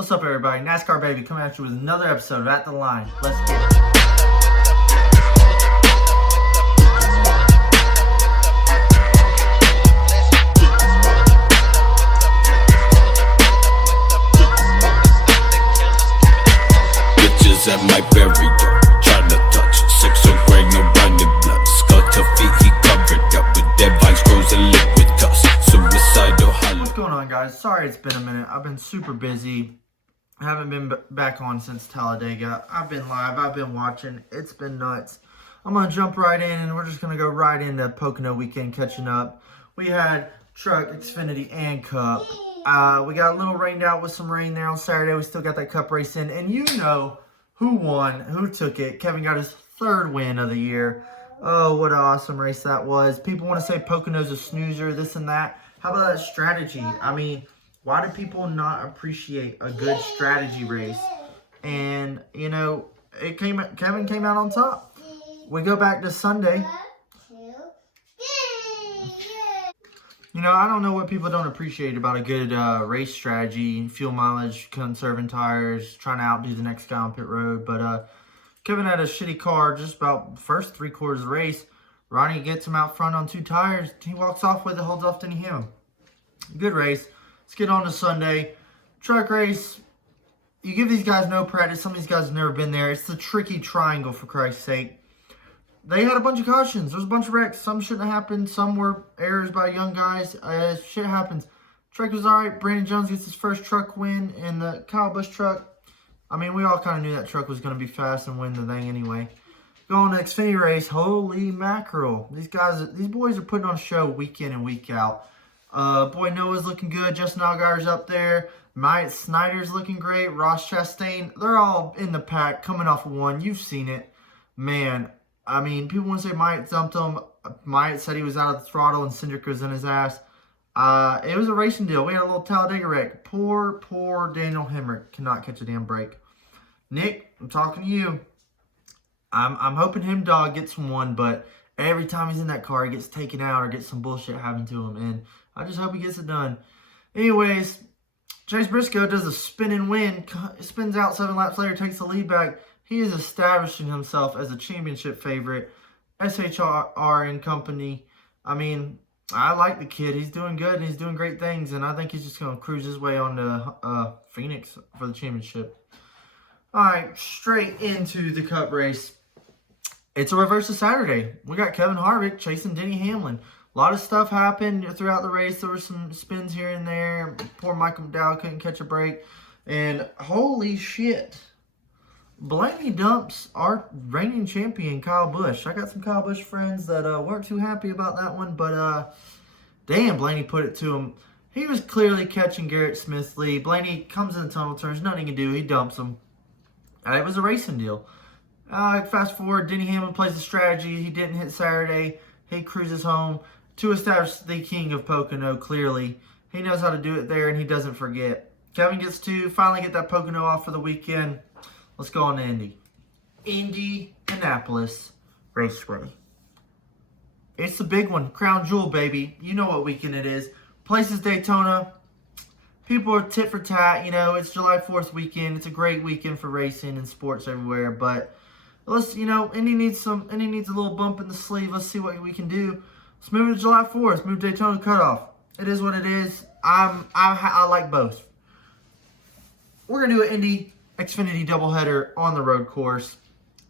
What's up, everybody? NASCAR Baby coming at you with another episode of At the Line. Let's get it. Bitches at my Brickyard, tryna touch. Sex so great, no blinded blood. Skull to feet, he covered up with dead vines, grows and liquid dust. Suicidal hollow. What's going on, guys? Sorry it's been a minute. I've been super busy. I haven't been back on since Talladega. I've been live. I've been watching. It's been nuts. I'm going to jump right in, and we're just going to go right into Pocono weekend catching up. We had Truck, Xfinity, and Cup. We got a little rained out with some rain there on Saturday. We still got that Cup race in. And you know who won, who took it. Kevin got his third win of the year. Oh, what an awesome race that was. People want to say Pocono's a snoozer, this and that. How about that strategy? I mean, why do people not appreciate a good strategy race? And, you know, Kevin came out on top. We go back to Sunday. You know, I don't know what people don't appreciate about a good race strategy, fuel mileage, conserving tires, trying to outdo the next guy on pit road. But Kevin had a shitty car just about the first 3/4 of the race. Ronnie gets him out front on 2 tires. He walks off with it, holds off Denny Hamlin. Good race. Let's get on to Sunday. Truck race. You give these guys no practice. Some of these guys have never been there. It's the tricky triangle, for Christ's sake. They had a bunch of cautions. There's a bunch of wrecks. Some shouldn't have happened. Some were errors by young guys. Shit happens. Truck was all right. Brandon Jones gets his first truck win in the Kyle Busch truck. I mean, we all kind of knew that truck was going to be fast and win the thing anyway. Going to Xfinity race. Holy mackerel. These boys are putting on a show week in and week out. Boy Noah's looking good. Justin Allgaier's up there. Myatt Snyder's looking great. Ross Chastain. They're all in the pack coming off of one. You've seen it. Man, I mean, people want to say Myatt dumped him. Myatt said he was out of the throttle and Cindric was in his ass. It was a racing deal. We had a little Talladega wreck. Poor Daniel Hemrick cannot catch a damn break. Nick, I'm talking to you. I'm hoping him dog gets one, but every time he's in that car, he gets taken out or gets some bullshit happen to him. And I just hope he gets it done. Anyways, Chase Briscoe does a spin and win. Spins out 7 laps later, takes the lead back. He is establishing himself as a championship favorite. SHR and company. I mean, I like the kid. He's doing good and he's doing great things. And I think he's just going to cruise his way on to Phoenix for the championship. All right, straight into the Cup race. It's a reverse of Saturday. We got Kevin Harvick chasing Denny Hamlin. A lot of stuff happened throughout the race. There were some spins here and there. Poor Michael McDowell couldn't catch a break. And holy shit. Blaney dumps our reigning champion, Kyle Busch. I got some Kyle Busch friends that weren't too happy about that one. But damn, Blaney put it to him. He was clearly catching Garrett Smith's lead. Blaney comes in the tunnel turns. Nothing he can do. He dumps him. It was a racing deal. Fast forward, Denny Hamlin plays the strategy. He didn't hit Saturday. He cruises home to establish the king of Pocono, clearly. He knows how to do it there, and he doesn't forget. Kevin gets 2. Finally get that Pocono off for the weekend. Let's go on to Indy. Indianapolis Raceway. It's the big one. Crown Jewel, baby. You know what weekend it is. Place is Daytona. People are tit for tat. You know, it's July 4th weekend. It's a great weekend for racing and sports everywhere, but let's, you know, Indy needs a little bump in the sleeve. Let's see what we can do. Let's move it to July 4th. Move Daytona cutoff. It is what it is. I like both. We're going to do an Indy Xfinity doubleheader on the road course.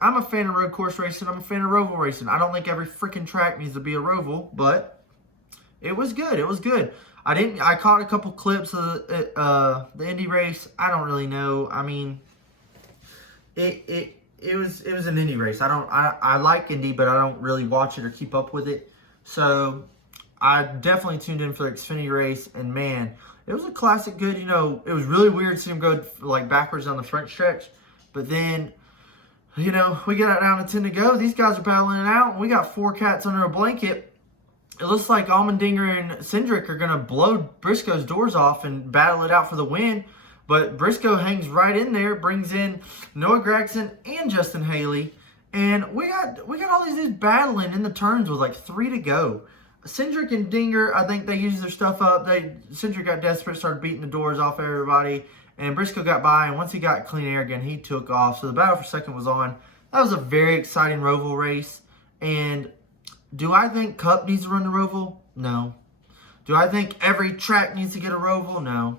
I'm a fan of road course racing. I'm a fan of roval racing. I don't think every freaking track needs to be a roval, but it was good. It was good. I caught a couple clips of the Indy race. I don't really know. I mean, it was an Indy race. I like Indy, but I don't really watch it or keep up with it. So I definitely tuned in for the Xfinity race, and man, it was a classic good. You know, it was really weird to see him go like backwards on the front stretch, but then, you know, we get down to 10 to go. These guys are battling it out, and we got 4 cats under a blanket. It looks like Allmendinger and Cindric are going to blow Briscoe's doors off and battle it out for the win. But Briscoe hangs right in there, brings in Noah Gragson and Justin Haley. And we got all these dudes battling in the turns with like 3 to go. Cindric and Dinger, I think they used their stuff up. Cindric got desperate, started beating the doors off everybody, and Briscoe got by, and once he got clean air again, he took off. So the battle for second was on. That was a very exciting Roval race. And do I think Cup needs to run the Roval? No. Do I think every track needs to get a Roval? No.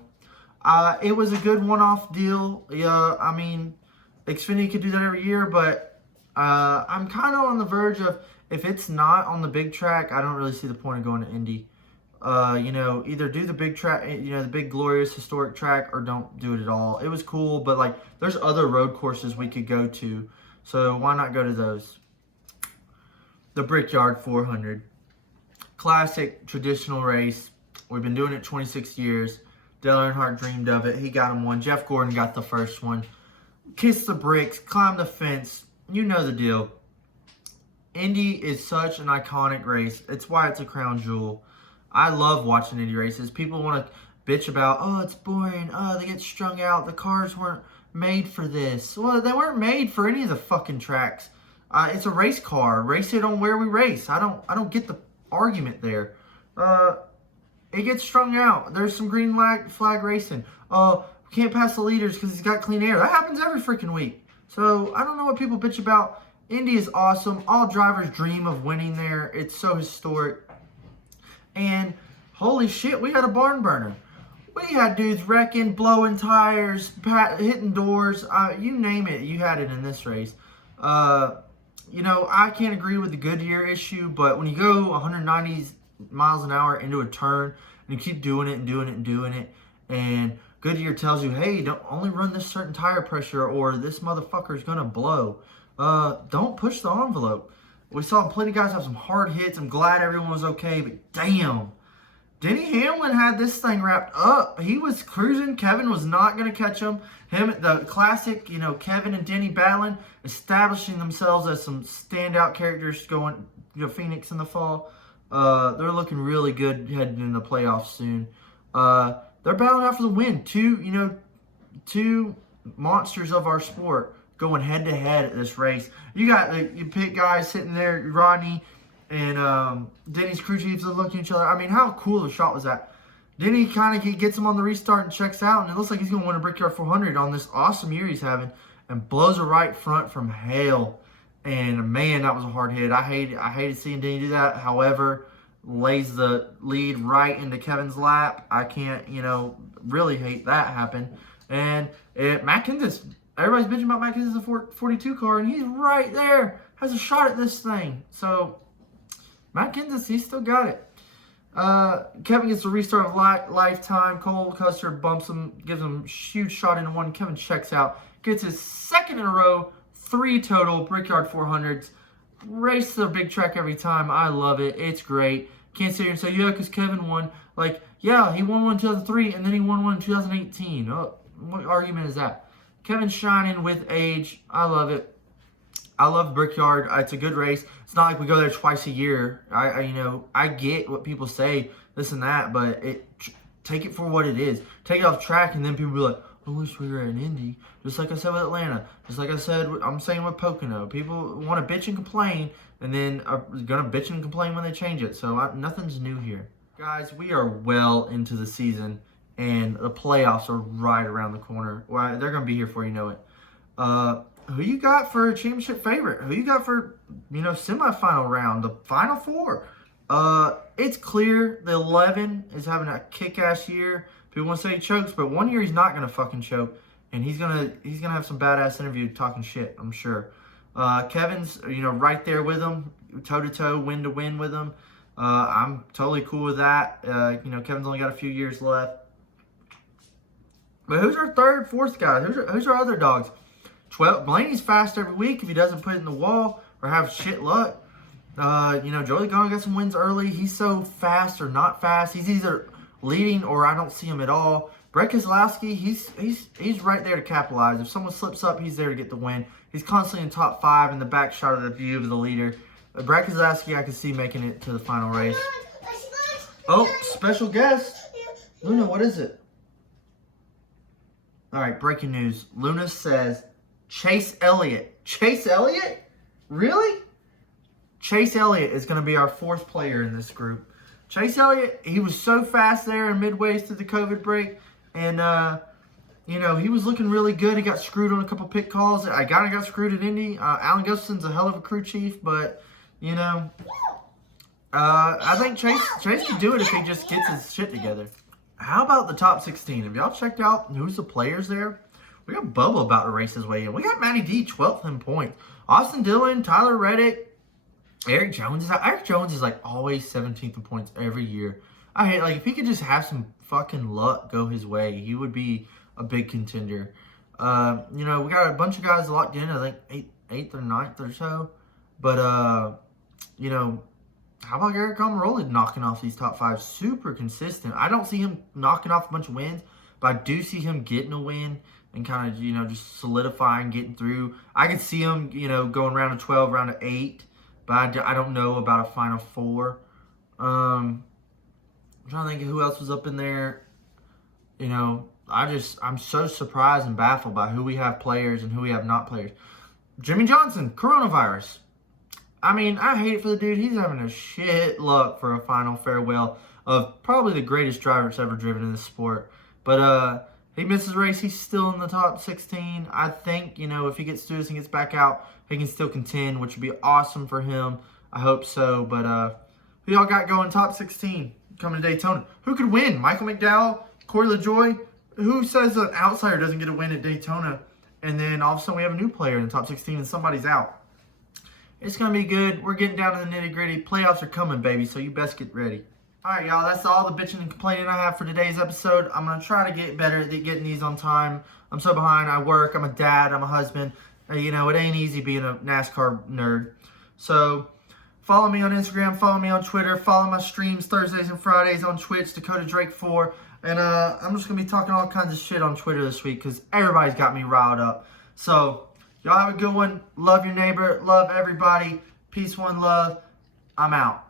It was a good one-off deal. Yeah, I mean, Xfinity could do that every year, but I'm kind of on the verge of, if it's not on the big track, I don't really see the point of going to Indy. Either do the big track, the big glorious historic track, or don't do it at all. It was cool, but like, there's other road courses we could go to, so why not go to those? The Brickyard 400. Classic, traditional race. We've been doing it 26 years. Dale Earnhardt dreamed of it. He got him one. Jeff Gordon got the first one. Kiss the bricks, climb the fence. You know the deal. Indy is such an iconic race. It's why it's a crown jewel. I love watching Indy races. People want to bitch about, oh, it's boring. Oh, they get strung out. The cars weren't made for this. Well, they weren't made for any of the fucking tracks. It's a race car. Race it on where we race. I don't get the argument there. It gets strung out. There's some green flag racing. We can't pass the leaders because he's got clean air. That happens every freaking week. So I don't know what people bitch about. Indy is awesome. All drivers dream of winning there. It's so historic. And holy shit, we had a barn burner. We had dudes wrecking, blowing tires, hitting doors. You name it, you had it in this race. I can't agree with the Goodyear issue, but when you go 190 miles an hour into a turn, and you keep doing it and doing it and doing it, and Goodyear tells you, hey, don't only run this certain tire pressure or this motherfucker's gonna blow. Don't push the envelope. We saw plenty of guys have some hard hits. I'm glad everyone was okay, but damn. Denny Hamlin had this thing wrapped up. He was cruising. Kevin was not going to catch him. The classic, Kevin and Denny battling, establishing themselves as some standout characters going, Phoenix in the fall. They're looking really good heading in the playoffs soon. They're battling out for the win. Two monsters of our sport going head to head at this race. You pick guys sitting there, Rodney and Denny's crew chiefs are looking at each other. I mean, how cool of a shot was that? Denny kind of gets him on the restart and checks out, and it looks like he's going to win a Brickyard 400 on this awesome year he's having, and blows a right front from hell. And man, that was a hard hit. I hated seeing Denny do that. However, lays the lead right into Kevin's lap. I can't, really hate that happen. And Matt Kenseth, everybody's bitching about Matt Kenseth's a 42 car, and he's right there, has a shot at this thing. So Matt Kenseth, he's still got it. Kevin gets the restart of lifetime. Cole Custer bumps him, gives him a huge shot into one. Kevin checks out, gets his second in a row, 3 total Brickyard 400s. Race the big track every time. I love it. It's great. Can't sit here and say, yeah, because Kevin won. Like, yeah, he won one in 2003, and then he won one in 2018. Oh, what argument is that? Kevin's shining with age. I love it. I love Brickyard. It's a good race. It's not like we go there twice a year. I get what people say, this and that, but take it for what it is. Take it off track, and then people be like, I wish we were in Indy. Just like I said with Atlanta. Just like I'm saying with Pocono. People want to bitch and complain, and then are going to bitch and complain when they change it. So nothing's new here. Guys, we are well into the season, and the playoffs are right around the corner. Well, they're going to be here before you know it. Who you got for a championship favorite? Who you got for, semifinal round, the final four? It's clear the 11 is having a kick-ass year. People want to say he chokes, but one year he's not going to fucking choke, and he's gonna have some badass interview talking shit, I'm sure. Kevin's, right there with him, toe-to-toe, win-to-win with him. I'm totally cool with that. Kevin's only got a few years left. But who's our third, fourth guy? Who's our other dogs? Blaney's fast every week if he doesn't put it in the wall or have shit luck. Joey Logano got some wins early. He's so fast or not fast. He's either leading or I don't see him at all. Brett Keselowski, he's right there to capitalize. If someone slips up, he's there to get the win. He's constantly in top 5 in the back shot of the view of the leader. Brett Keselowski, I can see making it to the final race. Oh, special guest. Luna, what is it? All right, breaking news. Luna says Chase Elliott. Chase Elliott? Really? Chase Elliott is going to be our 4th player in this group. Chase Elliott, he was so fast there in midways through the COVID break. And, you know, he was looking really good. He got screwed on a couple pit calls. I got screwed at Indy. Alan Gustafson's a hell of a crew chief, but, you know, I think Chase could do it if he just gets his shit together. How about the top 16? Have y'all checked out who's the players there? We got Bubba about to race his way in. We got Matty D, 12th in points. Austin Dillon, Tyler Reddick, Eric Jones. Eric Jones is like always 17th in points every year. I hate, like, if he could just have some fucking luck go his way, he would be a big contender. You know, we got a bunch of guys locked in, I think 8th or 9th or so. But, you know, how about Garrett Comaroli knocking off these top 5? Super consistent. I don't see him knocking off a bunch of wins, but I do see him getting a win and kind of, you know, just solidifying, getting through. I could see him, you know, going round of 12, round of 8, but I don't know about a final 4. I'm trying to think of who else was up in there. You know, I'm so surprised and baffled by who we have players and who we have not players. Jimmy Johnson, coronavirus. I mean, I hate it for the dude. He's having a shit luck for a final farewell of probably the greatest driver that's ever driven in this sport. But he misses a race. He's still in the top 16. I think, you know, if he gets through this and gets back out, he can still contend, which would be awesome for him. I hope so. But who y'all got going top 16 coming to Daytona? Who could win? Michael McDowell, Corey LaJoie? Who says an outsider doesn't get a win at Daytona? And then all of a sudden we have a new player in the top 16 and somebody's out. It's going to be good. We're getting down to the nitty-gritty. Playoffs are coming, baby, so you best get ready. All right, y'all, that's all the bitching and complaining I have for today's episode. I'm going to try to get better at getting these on time. I'm so behind. I work. I'm a dad. I'm a husband. You know, it ain't easy being a NASCAR nerd. So follow me on Instagram. Follow me on Twitter. Follow my streams Thursdays and Fridays on Twitch, Dakota Drake 4. And I'm just going to be talking all kinds of shit on Twitter this week because everybody's got me riled up. So y'all have a good one. Love your neighbor. Love everybody. Peace, one love. I'm out.